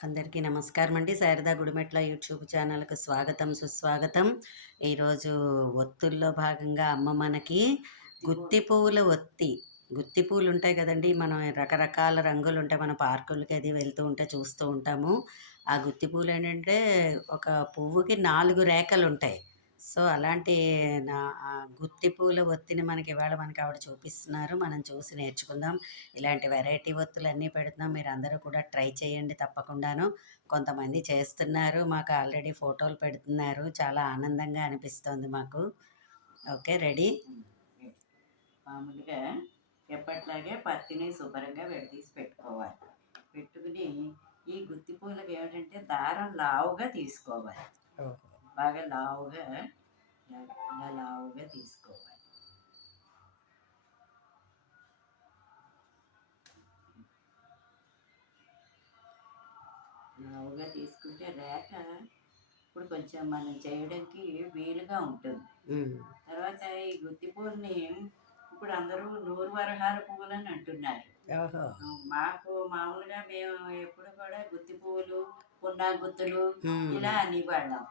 అందరికీ నమస్కారం అండి. శారదా గుడిమెట్ల యూట్యూబ్ ఛానల్‌కి స్వాగతం, సుస్వాగతం. ఈరోజు ఒత్తుల్లో భాగంగా అమ్మ మనకి గుత్తి పువ్వుల ఒత్తి, గుత్తి పూలు ఉంటాయి కదండీ! మనం రకరకాల రంగులుంటాయి. మనం పార్కులకి అది వెళ్తూ ఉంటే చూస్తూ ఉంటాము. ఆ గుత్తి పూలేంటంటే ఒక పువ్వుకి 4 రేఖలుంటాయి. సో, అలాంటి నా గుత్తి పూల ఒత్తిని మనకి ఆవిడ చూపిస్తున్నారు. మనం చూసి నేర్చుకుందాం. ఇలాంటి వెరైటీ ఒత్తులన్నీ పెడుతున్నాం. మీరందరూ కూడా ట్రై చేయండి తప్పకుండాను. కొంతమంది చేస్తున్నారు. మాకు ఆల్రెడీ ఫోటోలు పెడుతున్నారు. చాలా ఆనందంగా అనిపిస్తోంది మాకు. ఓకే. రెడీ? మామూలుగా ఎప్పట్లాగే పత్తిని శుభ్రంగా విడదీసి పెట్టుకోవాలి. పెట్టుకుని ఈ గుత్తి పూలకి ఏమిటంటే దారం లావుగా తీసుకోవాలి. ఓహో! బాగా లావుగా ఇలా లావుగా తీసుకోవాలి. లావుగా తీసుకుంటే రేఖ ఇప్పుడు కొంచెం మనం చేయడానికి వీలుగా ఉంటుంది. తర్వాత ఈ గుత్తి పూలని ఇప్పుడు అందరూ నూరు వరహాల పువ్వులని అంటున్నారు. ఓహో! మాకు మామూలుగా మేము ఎప్పుడు కూడా గుత్తి పువ్వులు, పున్నా గుత్తులు ఇలా అనేవాళ్ళం.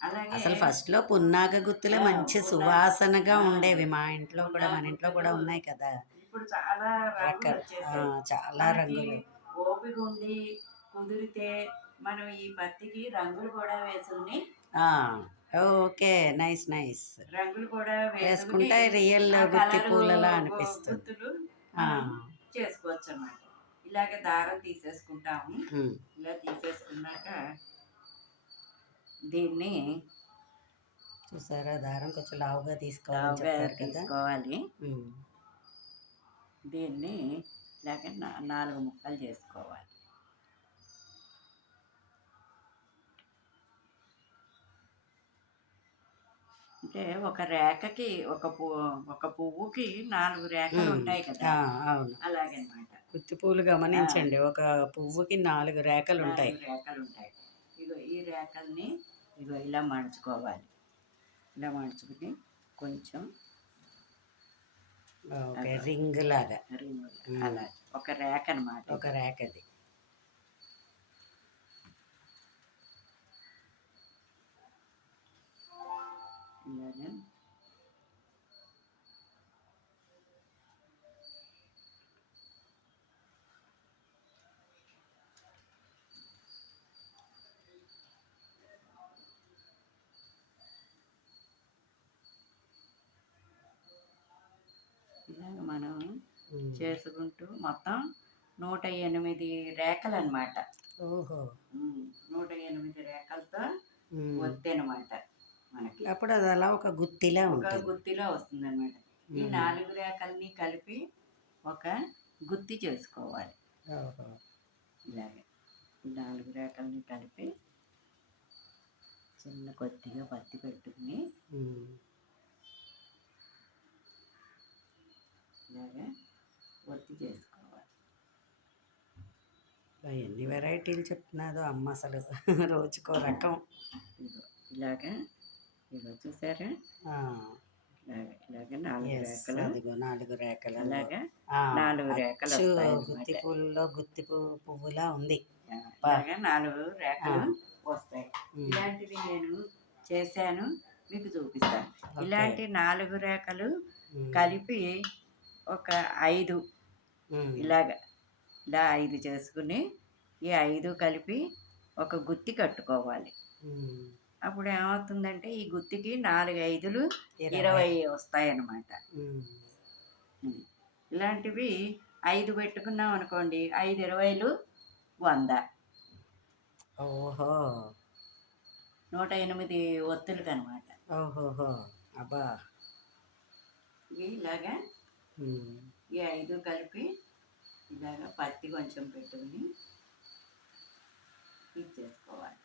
అలాగే అసలు ఫస్ట్‌లో పున్నాగ గుత్తులే మంచి సువాసనగా ఉండేవి. మా ఇంట్లో కూడా, మన ఇంట్లో కూడా గుత్తులు ఉన్నాయి కదా! ఇప్పుడు చాలా రంగులు వచ్చేసాయి. చాలా మనకి రంగులు. ఓపిక ఉండి కుదిరితే మనం ఈ పత్తికి రంగులు కూడా వేసుకుని ఆ! ఓకే. నైస్. నైస్. రంగులు కూడా వేసుకుని వేసుకుంటే రియల్ ఆ గుత్తి కలరు పూలలా అనిపిస్తుంది. గుత్తులు ఆ! మనం చేసుకోవచ్చు అన్నమాట. ఇలాగ దారం తీసేసుకుంటాము. హ్మ్. ఇలా తీసేసుకున్నాక దీన్ని చూసారా దారం కొంచెం లావుగా తీసుకోవాలని లావుగా చెప్పారు కదా! తీసుకోవాలి. హ్మ్. దీన్ని ఇలాగ 4 ముక్కలు చేసుకోవాలి. అంటే ఒక రేఖకి ఒక పువ్వుకి 4 రేఖలు హ్మ్. ఉంటాయి కదా! అవును. అలాగనమాట. గుత్తి పూలు ఆ! గమనించండి. ఒక పువ్వుకి 4 రేఖలుంటాయి. 4 రేఖలుంటాయి. ఈ రేఖల్ని ఇలా మడుచుకోవాలి. ఇలా మడుచుకుని కొంచెం ఓకే. అగో రింగ్ లాగా. రింగులు హ్మ్. అలా ఒక రేఖ అనమాట ఒక ఇది. రేఖది. ఇలాగా మనం హ్మ్. చేసుకుంటూ మొత్తం 108 రేఖలనమాట. ఓహో! 108 రేఖలతో హ్మ్. ఒత్తనమాట మనకి. అప్పుడు అది అలా ఒక గుత్తిలా ఒక ఉంటుంది. గుత్తిలో వస్తుందనమాట. ఈ హ్మ్. 4 రేఖల్ని కలిపి ఒక గుత్తి చేసుకోవాలి. ఓహో! ఇలాగే ఈ 4 రేఖల్ని కలిపి కొద్దిగా పత్తి పెట్టుకుని హ్మ్. ఇలాగా ఒత్తి చేసుకోవాలి. ఎన్ని వెరైటీలు చెప్తున్నాదో అమ్మ అసలు రోజుకో రకం. ఇదిగో ఇలాగా చూసారా? ఆ! ఇలాగ 4 యెస్. రేఖలు అదిగో 4 రేఖలలో. అలాగా ఆ! 4 రేఖలు అచ్చు వస్తాయన్నమాట. గుత్తి పూలలో గుత్తి పువ్వులా ఉంది. అబ్బా! ఇలాగా 4 ఆ! రేఖలు వస్తాయి. హ్మ్. ఇలాంటివి నేను చేశాను. మీకు చూపిస్తాను. ఓకే. ఇలాంటి 4 రేఖలు హ్మ్. కలిపి ఒక 5 హ్మ్. ఇలాగ ఇలా 5 చేసుకుని ఈ 5 కలిపి ఒక గుత్తి కట్టుకోవాలి. హ్మ్. అప్పుడు ఏమవుతుందంటే ఈ గుత్తికి 4 5లు 20. 20 వస్తాయన్నమాట. హ్మ్. హ్మ్. ఇలాంటివి 5 పెట్టుకున్నాం అనుకోండి. 5 20లు 100. ఓహో! 108 ఒత్తులకనమాట. ఓహోహో! అబ్బా! ఇలాగా హ్మ్. ఈ 5 కలిపి ఇలాగ పత్తి కొంచెం పెట్టుకుని ఇచ్చేసుకోవాలి.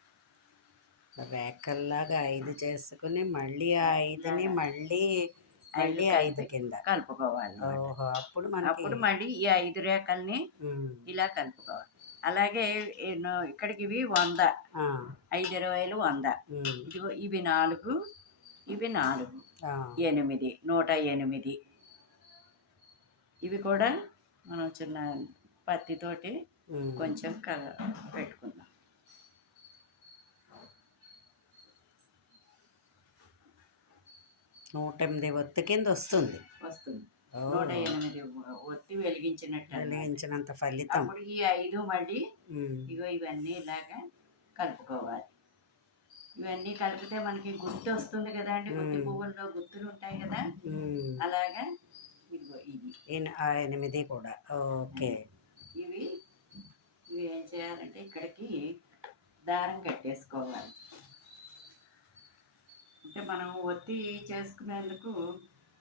రేఖల్లాగా 5 చేసుకొని మళ్ళీ ఆ 5ని ఇలాగ మళ్ళీ 5 మళ్ళీ 5 కలిపి కింద. కలుపుకోవాలన్నమాట. ఓహో! అప్పుడు మనకి అప్పుడు మళ్ళీ ఈ 5 రేఖల్ని హ్మ్. ఇలా కలుపుకోవాలి. అలాగే ఇక్కడికి ఇవి 100. ఆ! 5 20లు 100. హ్మ్. ఇదిగో ఇవి 4, ఇవి 4, ఆ! 8, 108. ఇవి కూడా మనం చిన్న పత్తితోటి హ్మ్. కొంచెం పెట్టుకుందాం. 108 ఒత్తి కింద వస్తుంది. వస్తుంది. ఓ 108 ఒత్తి వెలిగించినట్టు అన్నమాట. వెలిగించినంత ఫలితం. అప్పుడు ఈ 5 మళ్ళీ ఉమ్, ఇగో ఇవన్నీ ఇలాగా కలుపుకోవాలి. ఇవన్నీ కలిపితే మనకి గుత్తి వస్తుంది కదా అండి. గుత్తి పువ్వుల్లో గుత్తులు ఉంటాయి కదా, ఉమ్. అలాగా ఇదిగో ఇది ఆ 8 కూడా ఓకే. ఇవి ఇవి ఏం చేయాలంటే ఇక్కడికి దారం కట్టేసుకోవాలి. అంటే మనం ఒత్తి చేసుకునేందుకు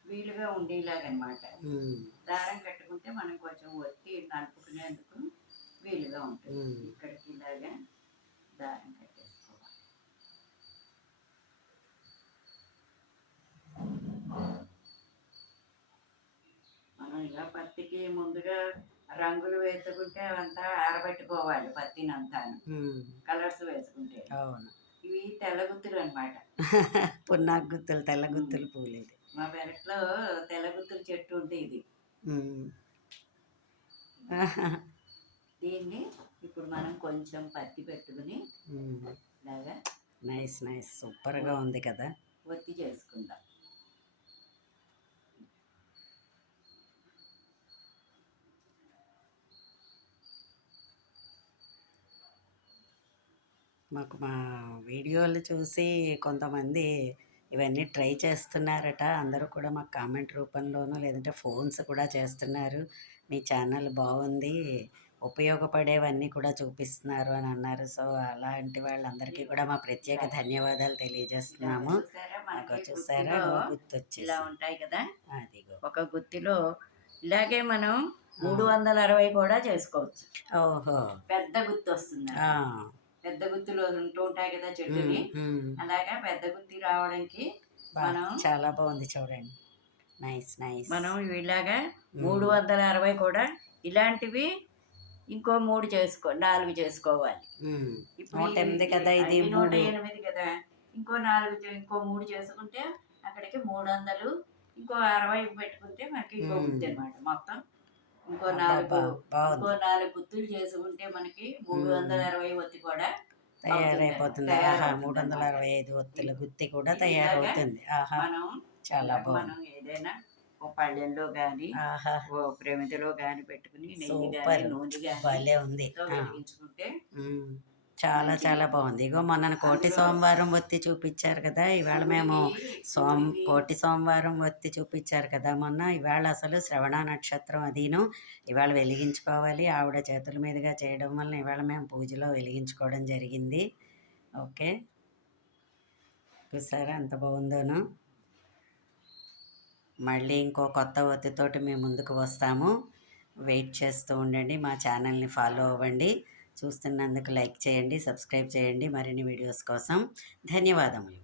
వీలుగా ఉండేలాగనమాట. దారం కట్టుకుంటే మనం కొంచెం ఒత్తి నలుపుకునేందుకు వీలుగా ఉంటుంది. ఇక్కడికి ఇలాగా దారం కట్టేసుకోవాలి. మనం ఇలా పత్తికి ముందుగా రంగులు వేసుకుంటే అవంతా ఆరబెట్టుకోవాలి. పత్తినంతా కలర్స్ వేసుకుంటే. అవును. ఇవి తెల్లగుత్తులు అనమాట. పున్నాకు గుత్తులు, తెల్ల గుత్తులు పూలు ఇది. మా పెరట్లో తెల్లగుత్తుల చెట్టు ఉండేది. దీన్ని ఇప్పుడు మనం కొంచెం పత్తి పెట్టుకుని ఇలాగా నైస్ నైస్ సూపర్గా ఉంది కదా. ఒత్తి చేసుకుందాం. మాకు మా వీడియోలు చూసి కొంతమంది ఇవన్నీ ట్రై చేస్తున్నారట. అందరూ కూడా మాకు కామెంట్ రూపంలోనూ లేదంటే ఫోన్స్ కూడా చేస్తున్నారు. మీ ఛానల్ బాగుంది, ఉపయోగపడేవన్నీ కూడా చూపిస్తున్నారు అని అన్నారు. సో అలాంటి వాళ్ళందరికీ కూడా మా ప్రత్యేక ధన్యవాదాలు తెలియజేస్తున్నాము. చూసారా గుర్తొచ్చి ఇలా ఉంటాయి కదా. అదిగో ఒక గుత్తిలో ఇలాగే మనం 360 కూడా చేసుకోవచ్చు. ఓహో, పెద్ద గుత్తి వస్తుంది. పెద్ద గుత్తులు ఉంటూ ఉంటాయి కదా చెట్టుని, అలాగా పెద్ద గుత్తి రావడానికి మనం చాలా బాగుంది చూడండి. Nice nice. మనం ఇలాగా 360 కూడా ఇలాంటివి ఇంకో 4 చేసుకోవాలి. ఇప్పుడు 108 కదా ఇది, 108 కదా. ఇంకో 3 చేసుకుంటే అక్కడికి 300, ఇంకో 60 పెట్టుకుంటే మనకి ఇంకో గుత్తి అనమాట. మొత్తం ఇంకో 4 గుత్తులు చేసుకుంటే మనకి 360 ఒత్తి కూడా తయారైపోతుంది. 365 ఒత్తుల గుత్తి కూడా తయారవుతుంది. మనం చాలా మనం ఏదైనా ఓ పళ్ళెంలో కానీ ఓ ప్రమిదలో కానీ పెట్టుకుని నెయ్యి కానీ నూనె భలే ఉంది. వెలిగించుకుంటే చాలా చాలా బాగుంది. ఇగో మొన్న కోటి సోమవారం ఒత్తి చూపించారు కదా, ఇవాళ మేము కోటి సోమవారం ఒత్తి చూపించారు కదా మొన్న. ఇవాళ అసలు శ్రవణ నక్షత్రం అదిను ఇవాళ వెలిగించుకోవాలి. ఆవిడ చేతుల మీదుగా చేయడం వల్ల ఇవాళ మేము పూజలో వెలిగించుకోవడం జరిగింది. ఓకే, చూసారా ఎంత బాగుందోను. మళ్ళీ ఇంకో కొత్త ఒత్తితోటి మేము ముందుకు వస్తాము. వెయిట్ చేస్తూ ఉండండి. మా ఛానల్ని ఫాలో అవ్వండి. చూస్తున్నందుకు లైక్ చేయండి, సబ్స్క్రైబ్ చేయండి. మరిన్ని వీడియోస్ కోసం ధన్యవాదములు.